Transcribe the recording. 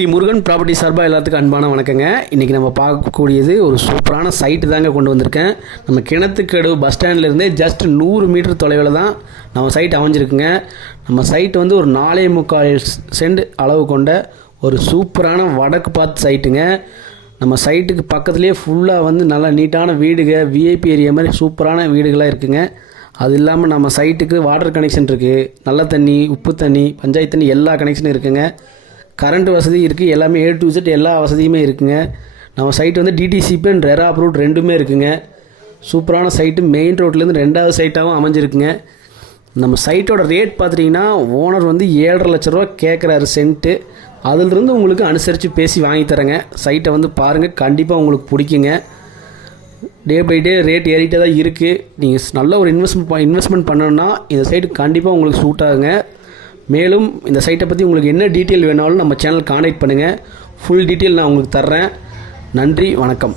Sri Murugan property சார்பாக எல்லாத்துக்கும் அன்பான வணக்கங்க. இன்றைக்கி நம்ம பார்க்கக்கூடியது ஒரு சூப்பரான சைட்டு தாங்க கொண்டு வந்திருக்கேன். நம்ம கிணத்துக்கடவு பஸ் ஸ்டாண்ட்லேருந்தே ஜஸ்ட் 100 மீட்டர் தொலைவில் தான் நம்ம சைட் அமைஞ்சிருக்குங்க. நம்ம சைட்டு வந்து ஒரு 4.25 சென்ட் அளவு கொண்ட ஒரு சூப்பரான வடக்கு பார்த்து சைட்டுங்க. நம்ம சைட்டுக்கு பக்கத்துலேயே ஃபுல்லாக வந்து நல்லா நீட்டான வீடுங்க, விஐபி ஏரியா மாதிரி சூப்பரான வீடுகளாக இருக்குங்க. அது இல்லாமல் நம்ம சைட்டுக்கு வாட்டர் கனெக்ஷன் இருக்குது, நல்ல தண்ணி, உப்பு தண்ணி, பஞ்சாயத்து தண்ணி எல்லா கனெக்ஷனும் இருக்குங்க. கரண்ட் வசதி இருக்குது, எல்லாமே A to Z எல்லா வசதியுமே இருக்குங்க. நம்ம சைட்டு வந்து DTCP அண்ட் ரெரா அப்ரூவ்ட் ரெண்டுமே இருக்குங்க. சூப்பரான சைட்டு, மெயின் ரோட்லேருந்து 2வது சைட்டாகவும் அமைஞ்சிருக்குங்க. நம்ம சைட்டோட ரேட் பார்த்துட்டிங்கன்னா ஓனர் வந்து 7.5 லட்ச ரூபா கேட்குறாரு சென்ட்டு. அதிலிருந்து உங்களுக்கு அனுசரித்து பேசி வாங்கி தரேங்க. சைட்டை வந்து பாருங்கள், கண்டிப்பாக உங்களுக்கு பிடிக்குங்க. டே பை டே ரேட் ஏறிட்டே தான் இருக்குது. நீங்கள் நல்ல ஒரு இன்வெஸ்ட்மெண்ட் பண்ணணுன்னா இந்த சைட்டு கண்டிப்பாக உங்களுக்கு சூட் ஆகுங்க. மேலும் இந்த சைட்டை பற்றி உங்களுக்கு என்ன டீட்டெயில் வேணாலும் நம்ம சேனல் கான்டாக்ட் பண்ணுங்கள். ஃபுல் டீட்டெயில் நான் உங்களுக்கு தர்றேன். நன்றி, வணக்கம்.